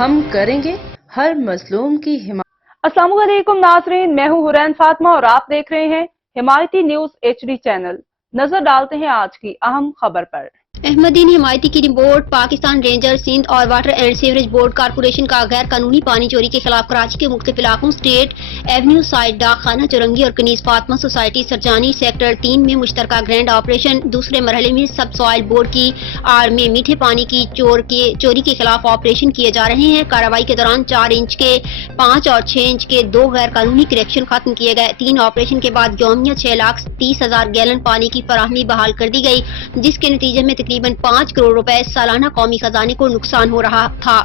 ہم کریں گے ہر مظلوم کی حمایت۔ السلام علیکم ناظرین، میں ہوں حورین فاطمہ اور آپ دیکھ رہے ہیں حمایتی نیوز HD چینل۔ نظر ڈالتے ہیں آج کی اہم خبر پر۔ احمدین حمایتی کی رپورٹ۔ پاکستان رینجر سندھ اور water and sewerage board corporation کا غیر قانونی پانی چوری کے خلاف کراچی کے مختلف علاقوں اسٹیٹ ایونیو سائٹ، ڈاک خانہ چورنگی اور کنیز فاطمہ سوسائٹی سرجانی سیکٹر 3 میں مشترکہ گرینڈ آپریشن دوسرے مرحلے میں سب سوائل بورڈ کی آڑ میں میٹھے پانی کی چوری کے خلاف آپریشن کیے جا رہے ہیں۔ کارروائی کے دوران 4 انچ کے 5 اور 6 انچ کے 2 غیر قانونی کنیکشن ختم کیے گئے۔ 3 آپریشن کے بعد یومیہ 6,30,000 گیلن پانی کی فراہمی بحال کر دی گئی، جس کے نتیجے میں تقریباً 5 کروڑ روپے سالانہ قومی خزانے کو نقصان ہو رہا تھا۔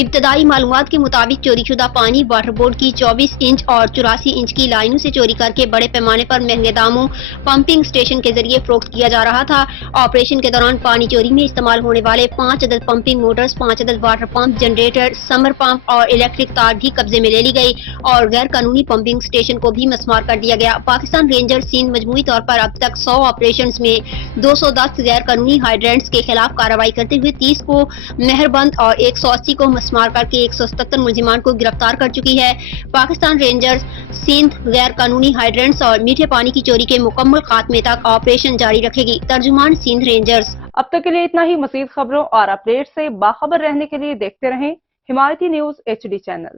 ابتدائی معلومات کے مطابق چوری شدہ پانی واٹر بورڈ کی 24 انچ اور 84 انچ کی لائنوں سے چوری کر کے بڑے پیمانے پر مہنگے داموں پمپنگ سٹیشن کے ذریعے فروخت کیا جا رہا تھا۔ آپریشن کے دوران پانی چوری میں استعمال ہونے والے 5 عدد پمپنگ موٹرز، 5 عدد واٹر پمپ، جنریٹر، سمر پمپ اور الیکٹرک تار بھی قبضے میں لے لی گئی اور غیر قانونی پمپنگ سٹیشن کو بھی مسمار کر دیا گیا۔ پاکستان رینجر سندھ مجموعی طور پر اب تک 100 آپریشنز میں 210 غیر قانونی ہائیڈرینٹس کے خلاف کارروائی کرتے ہوئے 30 کو مہربند اور 180 کو مسمار کر کے 177 ملزمان کو گرفتار کر چکی ہے۔ پاکستان رینجرز سندھ غیر قانونی ہائیڈرینٹس اور میٹھے پانی کی چوری کے مکمل خاتمے تک آپریشن جاری رکھے گی۔ ترجمان سندھ رینجرز۔ اب تک کے لیے اتنا ہی۔ مزید خبروں اور اپڈیٹ سے باخبر رہنے کے لیے دیکھتے رہیں حمایتی نیوز HD چینل۔